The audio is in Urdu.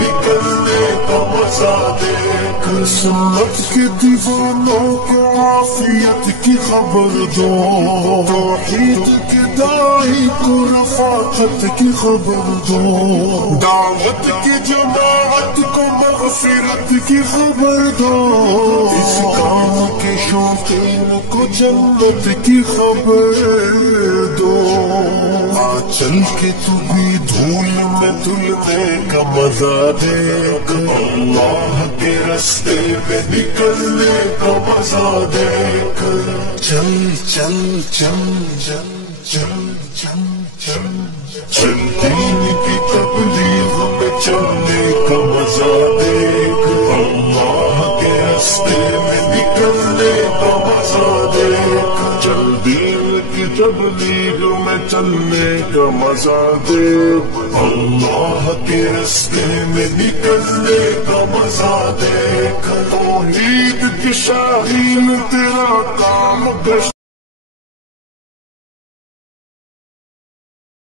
نکلنے کا مزہ دیکھ، سنت کے دیوانوں کو عافیت کی خبر دو، توحید کے داعی کو رفاقت کی خبر دو، دعوت کی جماعت کو مغفرت کی خبر دو، اس کام کے شوقین کو جنت کی خبر دو، چل کے تو بھی دھول میں دھلنے کا مزہ دیکھ، اللہ کے رستے میں نکلنے کا مزہ دیکھ، چل چل چل چل چل چل چل چل دین کی تبلیغ میں چلنے کا مزہ دیکھ، اللہ کے رستے میں نکلنے کا مزہ دیکھ، چل دین کی تبلیغ میں چلنے کا مزہ دیکھ، اللہ کے رستے میں نکلنے کا مزہ دیکھ، توحید کی شاہین تیرا کام گشت